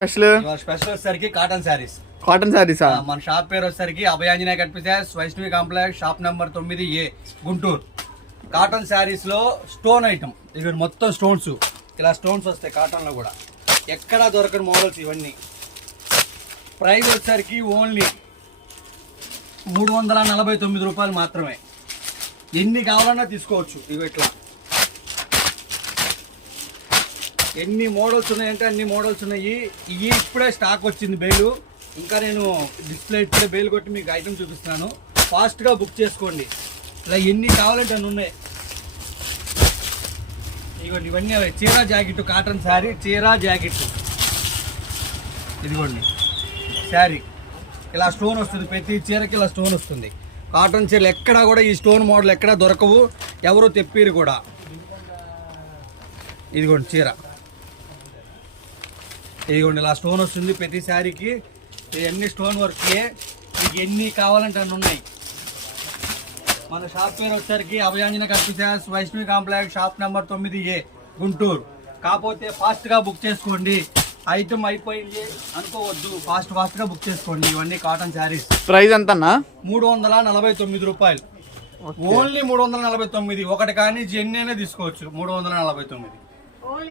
Special వచ్చేసరికి cotton saris. Cotton saris మన shop పేరు వచ్చేసరికి అభయాంజనేయ కనిపిస్తాయి, Vaishnavi complex, shop number 9A, Guntur. Cotton saris లో స్టోన్ ఐటమ్, ఇవి మొత్తం స్టోన్స్, ఇలా స్టోన్స్ వస్తాయి కాటన్ లో కూడా. ఎక్కడా దొరకని మోడల్స్ ఇవన్నీ. ప్రైస్ వచ్చేసరికి ఓన్లీ 349 రూపాయలు మాత్రమే. ఎన్ని కావాలన్నా తీసుకోవచ్చు. ఇవి ఇట్లా ఎన్ని మోడల్స్ ఉన్నాయంటే అన్ని మోడల్స్ ఉన్నాయి. ఇవి ఇప్పుడే స్టాక్ వచ్చింది బెయిల్. ఇంకా నేను డిస్ప్లే ఇప్పుడే బెయిల్ కొట్టి మీకు ఐటమ్ చూపిస్తున్నాను. ఫాస్ట్గా బుక్ చేసుకోండి. ఇలా ఎన్ని కావాలంటే అన్ని ఉన్నాయి. ఇదిగోండి, ఇవన్నీ చీరా జాకెట్, కాటన్ శారీ, చీరా జాకెట్. ఇదిగోండి శారీ, ఇలా స్టోన్ వస్తుంది. ప్రతి చీరకి ఇలా స్టోన్ వస్తుంది. కాటన్ చీరలు ఎక్కడా కూడా ఈ స్టోన్ మోడల్ ఎక్కడా దొరకవు, ఎవరు తెప్పిరు కూడా. ఇదిగోండి చీర, ఇదిగోండి ఇలా స్టోన్ వస్తుంది ప్రతి శారీకి. ఇవన్నీ స్టోన్ వర్కే. మీకు ఎన్ని కావాలంటే అన్ని ఉన్నాయి. మన షాప్ పేరు వచ్చేసరికి అభయాంజనేయ కనిపిస్తాయి, Vaishnavi complex, shop number 9A, Guntur. కాకపోతే ఫాస్ట్గా బుక్ చేసుకోండి. ఐటమ్ అయిపోయింది అనుకోవద్దు, ఫాస్ట్గా బుక్ చేసుకోండి. ఇవన్నీ కాటన్ శారీస్. ప్రైస్ ఎంతన్నా? 349 రూపాయలు. ఓన్లీ 349. ఒకటి కానీ జెన్నే తీసుకోవచ్చు. 349.